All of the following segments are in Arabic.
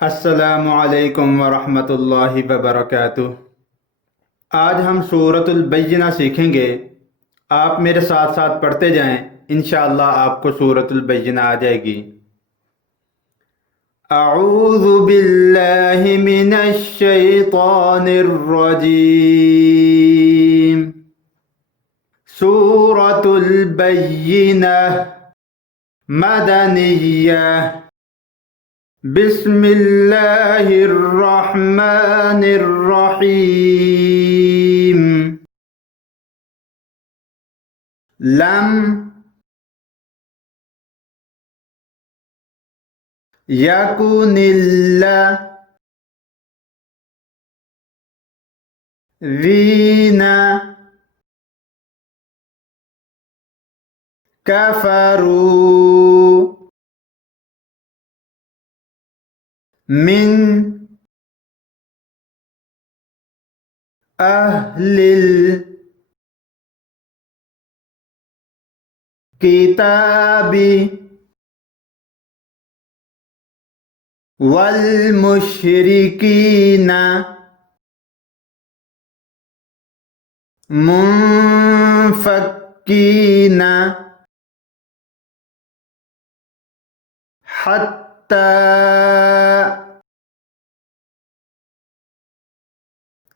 अस्सलामु अलैकुम वरहमतुल्लाहि वबरकातुह। आज हम सूरतुल बय्यिना सीखेंगे। आप मेरे साथ साथ पढ़ते जाएं, इंशाअल्लाह आपको सूरतुल बय्यिना आ जाएगी। अऊज़ु बिल्लाहि मिनश शैतानिर रजीम। सूरतुल बय्यिना मदनिय्यह। बिस्मिल्लाहिर्रहमानिर्रहीम। लम यकुनिल्ला वीना कफरू मिन अहलिल किताबी वल मुशरिकीना मुनफक्कीना हत्ता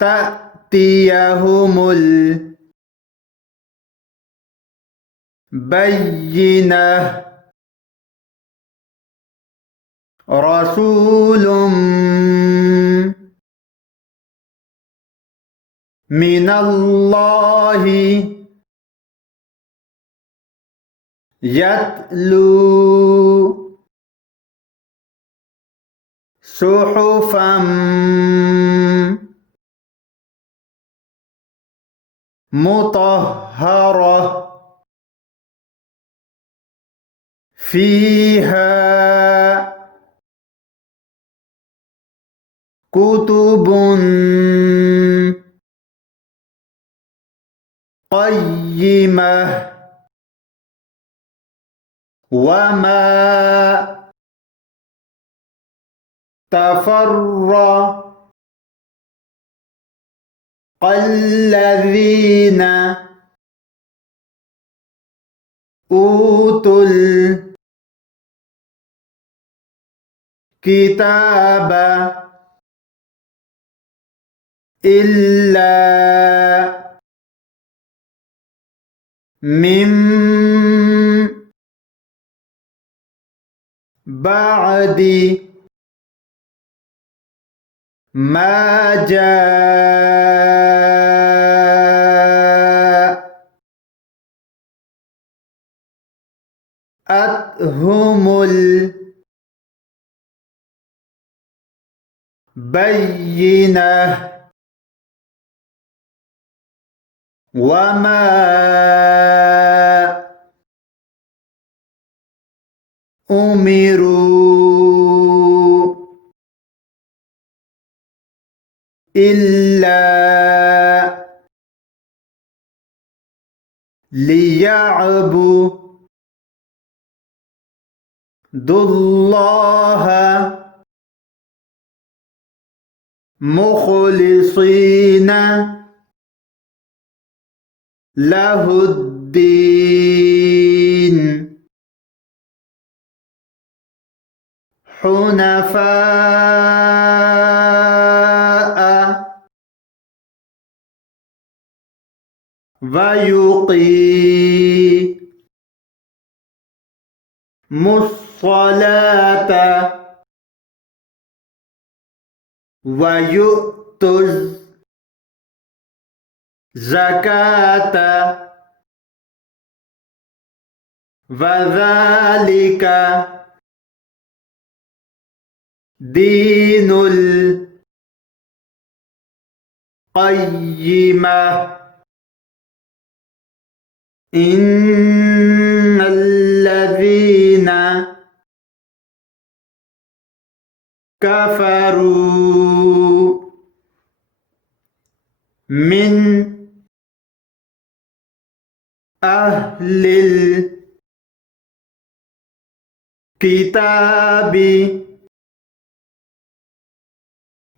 तअतियहुमुल बय्यिनह। रसूलुम मिनल्लाहि यत्लू सुहुफम मुतहहरह फीहा कुतुबुन क़य्यिमह वमा तफर्रक़ल्लज़ीना ऊतुल किताब इल्ला मिन बअदी मा जाअतहुमुल बय्यिनह वमा उमिरू इल्ला लियअबुदुल्लाह मुखलिसीना लहुद्दीन हुनफाअ वयुक़ीमुस्सलाता वयु'तुज़ ज़काता वज़ालिका दीनुल क़य्यिमह। इन्नल्लज़ीना कफ़रू मिन अहलिल किताबी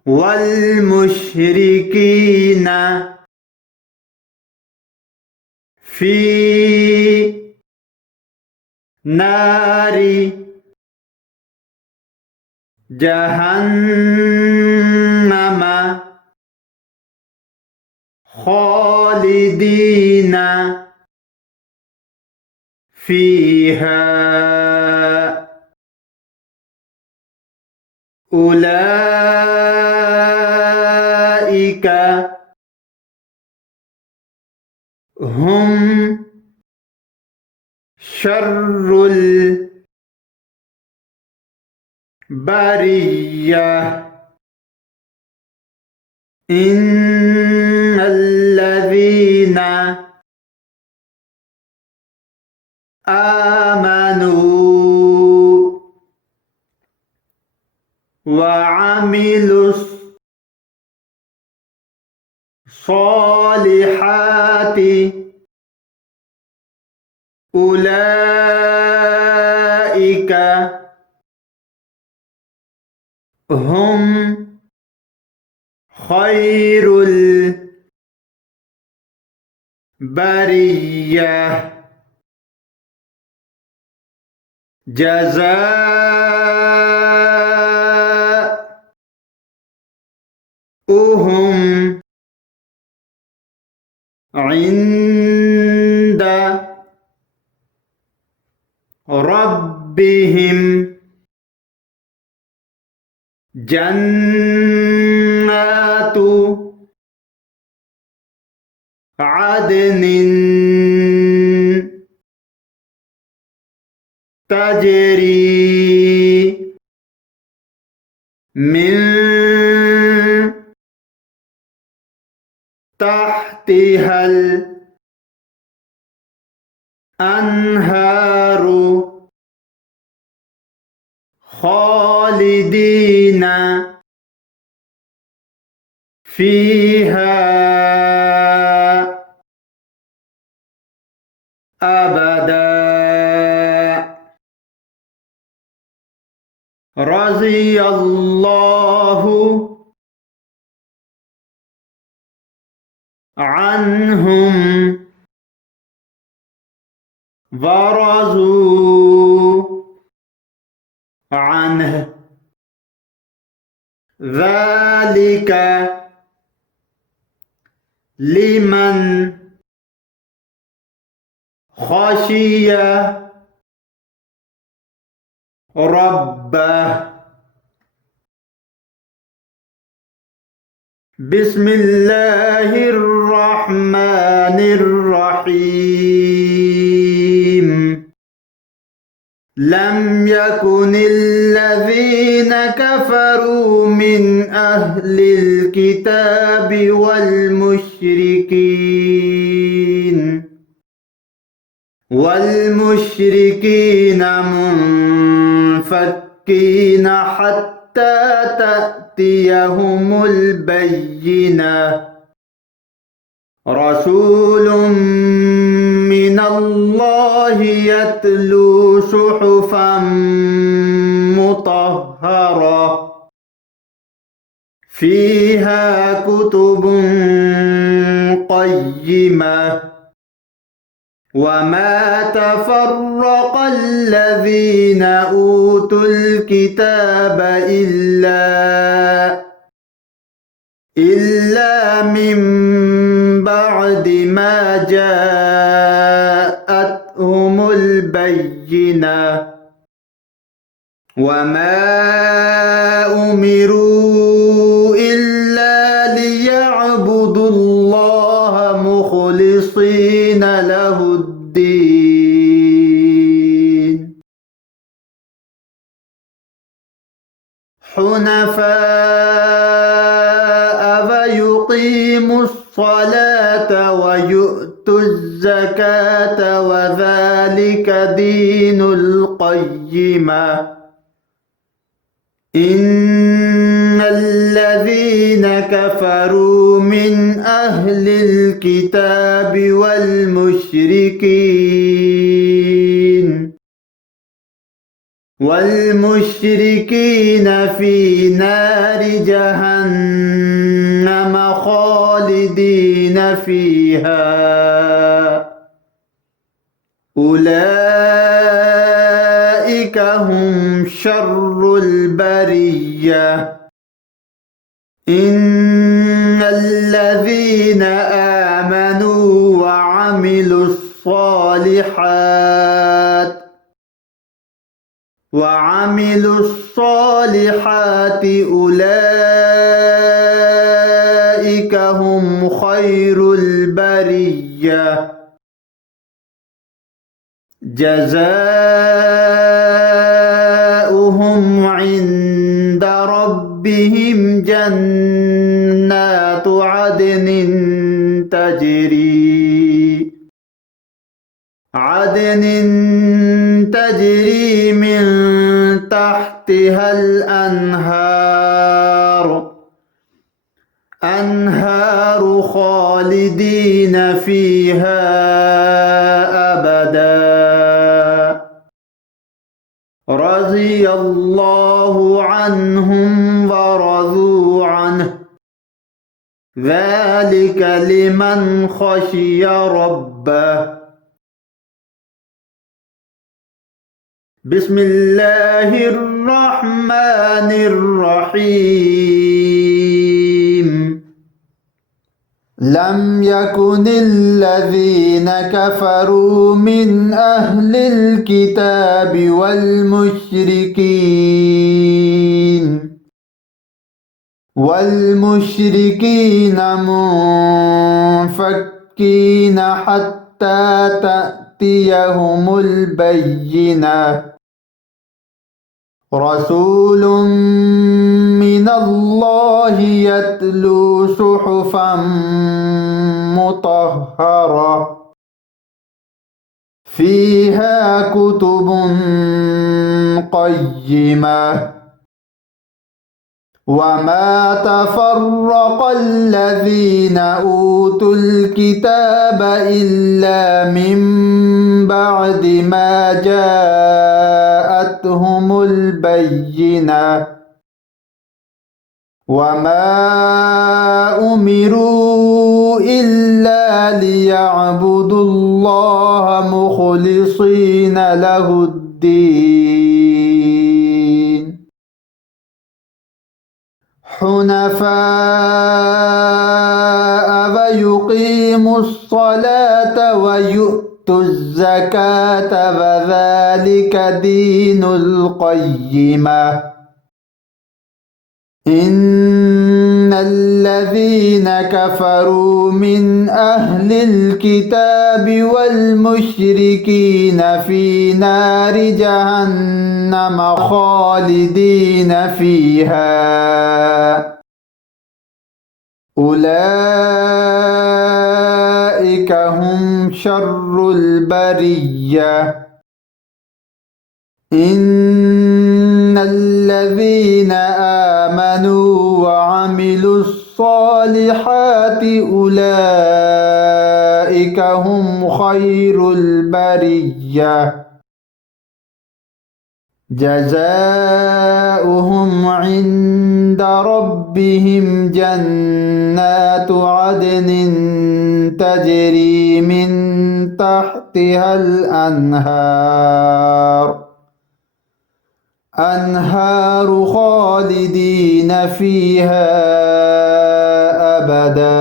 والمشركين في نار جهنم خالدين فيها أولئك هم شر البرية إن الذين آمنوا وعملوا الصالحات أولئك هم خير البرية جزاؤهم عند ربهم جنات عدن تجري من تحتها الأنهار خالدين فيها أبدا رضي الله عنهم ورضوا عنه ذلك لمن خشي ربه. بسم الله الرحمن الرحيم. لم يكن الذين كفروا من أهل الكتاب والمشركين منفكين حتى تأتيهم البينة. رسول من الله يتلو صحفا مطهرة فيها كتب قيمة وما تفرق الذين أوتوا الكتاب إلا من بعد ما جاءتهم البينة. وما أمروا إلا ليعبدوا الله مخلصين له الدين حنفاء ويقيموا الصلاة ويؤتوا الزكاة وذلك دين القيمة. إن الذين كفروا من أهل الكتاب والمشركين मुशरिकीन फी नारि जहन्नम खालिदीन फीहा उलाइका हुम शर्रुल बरिय्या इन्नल्लज़ीना आमनू व अमिलुस्सालिहात उलाइका हुम खैरुल बरिय्या जज़ाउहुम इन्द रब्बिहिम जन्नातु अदनिन तजरी मिन तहतिहल अनहारु खालिदीन फीहा अबदा रज़ियल्लाहु अन्हुम व रज़ू अन्हु ज़ालिका लिमन खशिया रब्बह। बिस्मिल्लाहिर्रहमानिर्रहीम। लम यकुनिल्लज़ीन कफ़रू मिन अहलिल किताबि वल मुश्रिकीन मुनफ़क्कीन हत्ता तअतियहुमुल बय्यिनह रसूलुम मिनल्लाहि यत्लू सुहुफ़न मुतहहरा फ़ीहा कुतुबुन क़य्यिमह वमा तफ़र्रक़ल्लज़ीन ऊतुल किताब इल्ला मिन बअदि मा जाअतहुमुल बय्यिनह वमा उमिरू इल्ला लियअबुदुल्लाह मुख़लिसीन लहुद्दीन हुनफ़ाअ व युक़ीमुस्सलात व यु'तुज़्ज़कात व ज़ालिका दीनुल क़य्यिमह इन्नल्लज़ीन कफ़रू मिन अहलिल किताबि वल मुश्रिकीन फ़ी नारि जहन्नम खालिदीन फ़ीहा उलाइका हुम शर्रुल बरिय्या इन्नल्लज़ीना आमनू व अमिलुस्सालिहाति उलाइका हुम खैरुल बरिय्या जज़ाउहुम इन्द रब्बिहिम जन्नातु अदनिन तजरी मिन तहतिहल अनहारु खालिदीन फीहा अबदा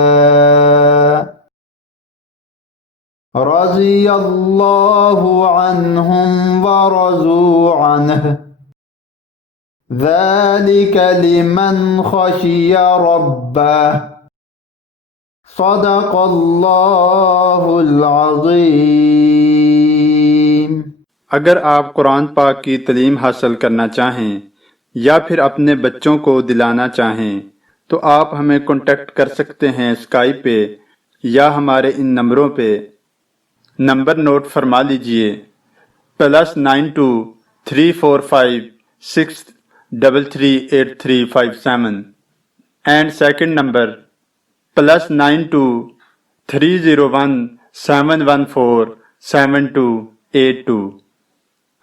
रज़ियल्लाहु अन्हुम व रज़ू अन्हु ज़ालिका लिमन खशिया रब्बह। सदक़ल्लाहुल अज़ीम। अगर आप कुरान पाक की तालीम हासिल करना चाहें या फिर अपने बच्चों को दिलाना चाहें तो आप हमें कांटेक्ट कर सकते हैं स्काइप पे या हमारे इन नंबरों पे। नंबर नोट फरमा लीजिए +923456338357 एंड सेकंड नंबर +923017147282।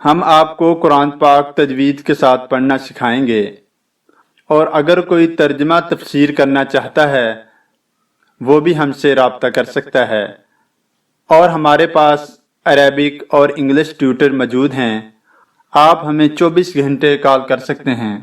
ہم آپ کو قرآن پاک تجوید کے ساتھ پڑھنا سکھائیں گے، اور اگر کوئی ترجمہ تفسیر کرنا چاہتا ہے وہ بھی ہم سے رابطہ کر سکتا ہے، اور ہمارے پاس عربک اور انگلش ٹیوٹر موجود ہیں۔ آپ ہمیں 24 گھنٹے کال کر سکتے ہیں۔